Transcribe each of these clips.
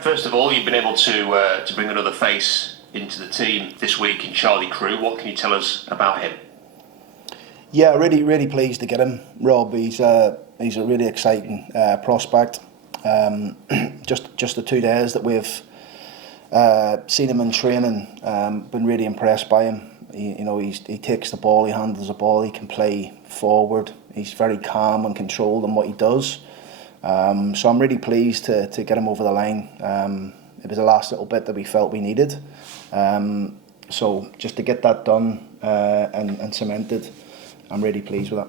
first of all, you've been able to bring another face into the team this week in Charlie Rowe. What can you tell us about him? Yeah, really pleased to get him, Rob. He's a really exciting prospect. Just the 2 days that we've seen him in training, been really impressed by him. He takes the ball, he handles the ball, he can play forward. He's very calm and controlled in what he does. So I'm really pleased to get him over the line. It was the last little bit that we felt we needed. So just to get that done and cemented, I'm really pleased with that.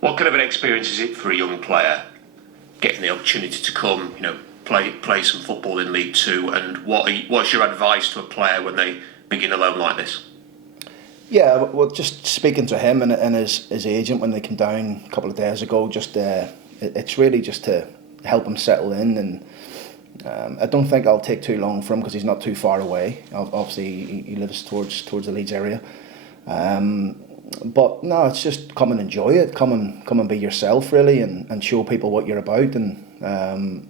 What kind of an experience is it for a young player getting the opportunity to come, play some football in League Two? And what's your advice to a player when they begin a loan like this? Yeah, well, just speaking to him and his agent when they came down a couple of days ago, it's really just to help him settle in. And I don't think I'll take too long for him because he's not too far away. Obviously, he lives towards the Leeds area. But no, it's just come and enjoy it. Come and be yourself, really, and show people what you're about. And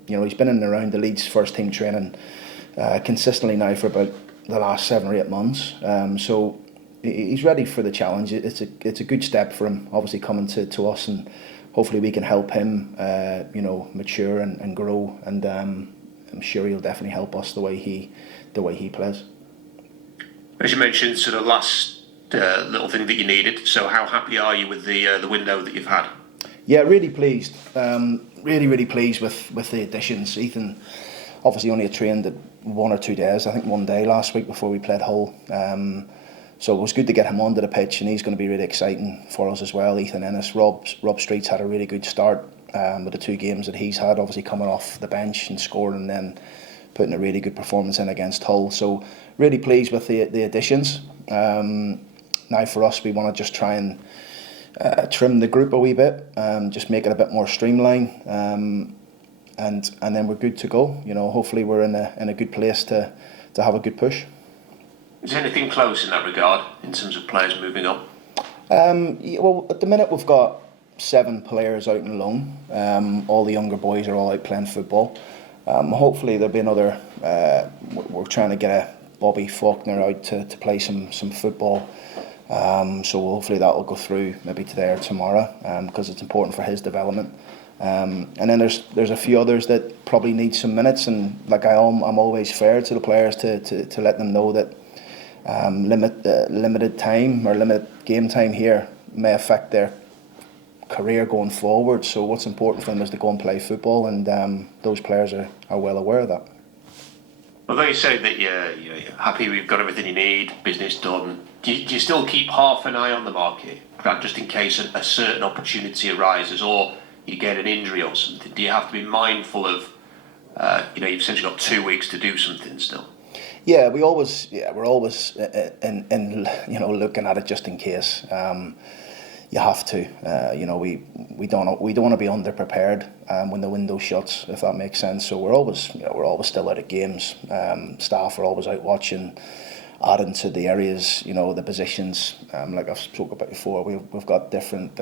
he's been in and around the Leeds first team training consistently now for about the last 7 or 8 months. So he's ready for the challenge. It's a good step for him, obviously coming to us, and hopefully we can help him, mature and grow. And I'm sure he'll definitely help us the way he plays. As you mentioned, sort of last little thing that you needed. So how happy are you with the window that you've had? Yeah, really pleased. Really pleased with the additions. Ethan obviously only trained at 1 or 2 days. I think 1 day last week before we played Hull. So it was good to get him onto the pitch, and he's going to be really exciting for us as well. Ethan Ennis, Rob Street's had a really good start with the 2 games that he's had, obviously coming off the bench and scoring and then putting a really good performance in against Hull. So really pleased with the additions. Now for us, we want to just try and trim the group a wee bit, just make it a bit more streamlined, and then we're good to go. Hopefully we're in a good place to have a good push. Is there anything close in that regard in terms of players moving on? Well, at the minute we've got 7 players out on loan. All the younger boys are all out playing football. Hopefully there'll be another. We're trying to get a Bobby Faulkner out to play some football. So hopefully that will go through maybe today or tomorrow, because it's important for his development. And then there's a few others that probably need some minutes, and I'm always fair to the players to let them know that limited time or limited game time here may affect their career going forward. So what's important for them is to go and play football, and those players are well aware of that. Although you say that you're happy we've got everything you need, business done, do you still keep half an eye on the market, just in case a certain opportunity arises, or you get an injury or something? Do you have to be mindful of, you've essentially got 2 weeks to do something still? Yeah, we're always in looking at it just in case. You have to. We don't want to be underprepared when the window shuts, if that makes sense. So we're always still out at games. Staff are always out watching, adding to the areas, the positions. Like I've spoken about before, we've got different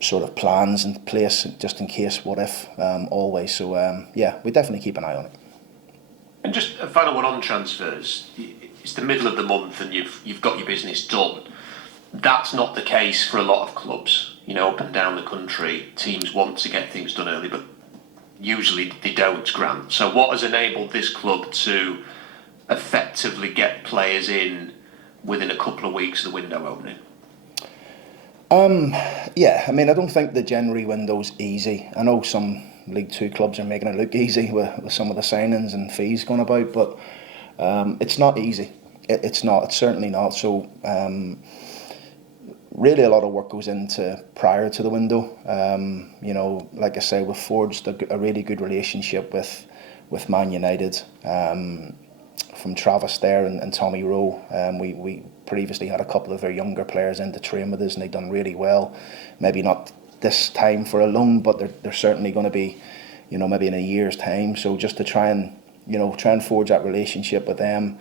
sort of plans in place just in case. What if? Always. So we definitely keep an eye on it. And just a final one on transfers. It's the middle of the month, and you've got your business done. That's not the case for a lot of clubs. Up and down the country, teams want to get things done early, but usually they don't, Grant. So what has enabled this club to effectively get players in within a couple of weeks of the window opening? I don't think the January window's easy. I know some League 2 clubs are making it look easy with some of the signings and fees going about, but it's not easy. It's not. It's certainly not. So really a lot of work goes into prior to the window. Like I say, we've forged a really good relationship with Man United, from Travis there and Tommy Rowe. We previously had a couple of their younger players in to train with us, and they've done really well. Maybe not this time for a loan, but they're certainly going to be, maybe in a year's time. So just to try and forge that relationship with them,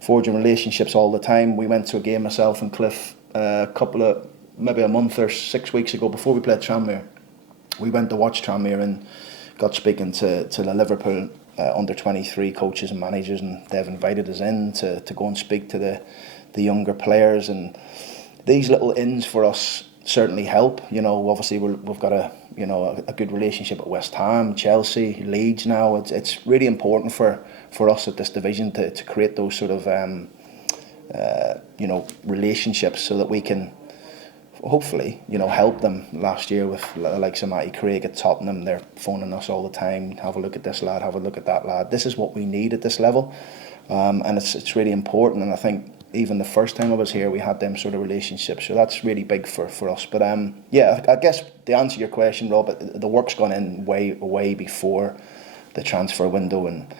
forging relationships all the time. We went to a game, myself and Cliff, maybe a month or 6 weeks ago before we played Tranmere. We went to watch Tranmere, and got speaking to the Liverpool under 23 coaches and managers, and they've invited us in to go and speak to the younger players. And these little ins for us certainly help. Obviously we've got a good relationship at West Ham, Chelsea, Leeds now. It's really important for us at this division to create those sort of relationships, so that we can hopefully help them. Last year with the likes of Matty Craig at Tottenham, they're phoning us all the time, have a look at this lad, have a look at that lad. This is what we need at this level, and it's really important. And I think even the first time I was here, we had them sort of relationships, so that's really big for us. But I guess to answer your question, Rob, the work's gone in way before the transfer window, and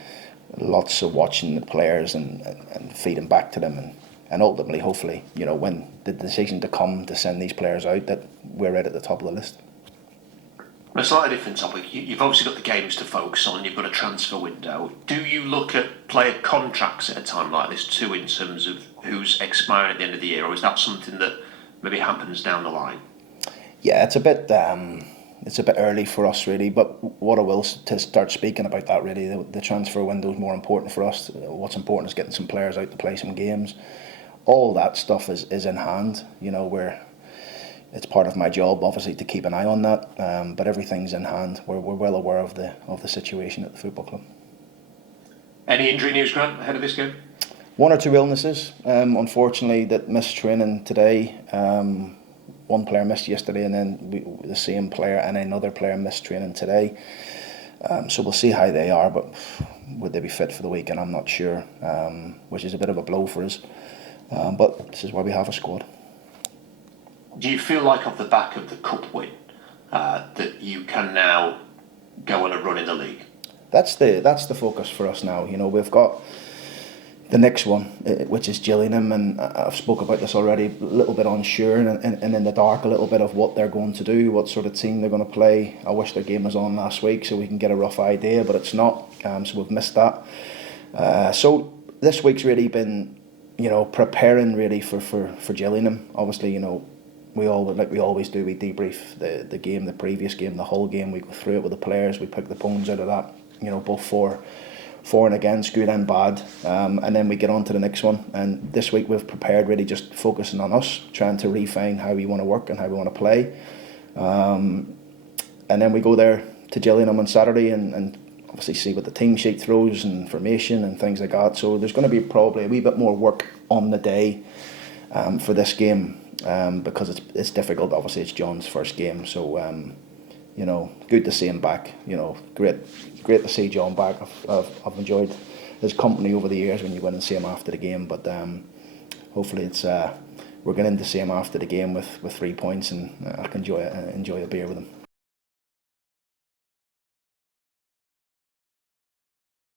lots of watching the players and feeding back to them, and ultimately, hopefully, when the decision to come to send these players out, that we're right at the top of the list. A slightly different topic. You've obviously got the games to focus on. You've got a transfer window. Do you look at player contracts at a time like this too, in terms of who's expiring at the end of the year, or is that something that maybe happens down the line? Yeah, it's a bit early for us, really. But what I will to start speaking about that, really, the transfer window is more important for us. What's important is getting some players out to play some games. All that stuff is in hand. It's part of my job, obviously, to keep an eye on that. But everything's in hand. We're well aware of the situation at the football club. Any injury news, Grant, ahead of this game? One or two illnesses, unfortunately, that missed training today. One player missed yesterday, and then the same player and another player missed training today. So we'll see how they are, but would they be fit for the weekend? I'm not sure, which is a bit of a blow for us. But this is why we have a squad. Do you feel like off the back of the cup win that you can now go on a run in the league? That's the focus for us now. We've got the next one, which is Gillingham, and I've spoke about this already, a little bit unsure and in the dark a little bit of what they're going to do, what sort of team they're going to play. I wish their game was on last week so we can get a rough idea, but it's not, so we've missed that. So this week's really been, preparing really for Gillingham. Obviously, we always do, we debrief the game, the previous game, the whole game. We go through it with the players, we pick the bones out of that, both for and against, good and bad, and then we get on to the next one. And this week we've prepared really just focusing on us, trying to refine how we want to work and how we want to play, and then we go there to Gillingham on Saturday and obviously see what the team sheet throws and formation and things like that. So there's going to be probably a wee bit more work on the day for this game, because it's difficult. Obviously it's John's first game, so good to see him back. Great to see John back. I've enjoyed his company over the years when you went and see him after the game, but hopefully we're going in to see him after the game with 3 points, and I can enjoy a beer with him.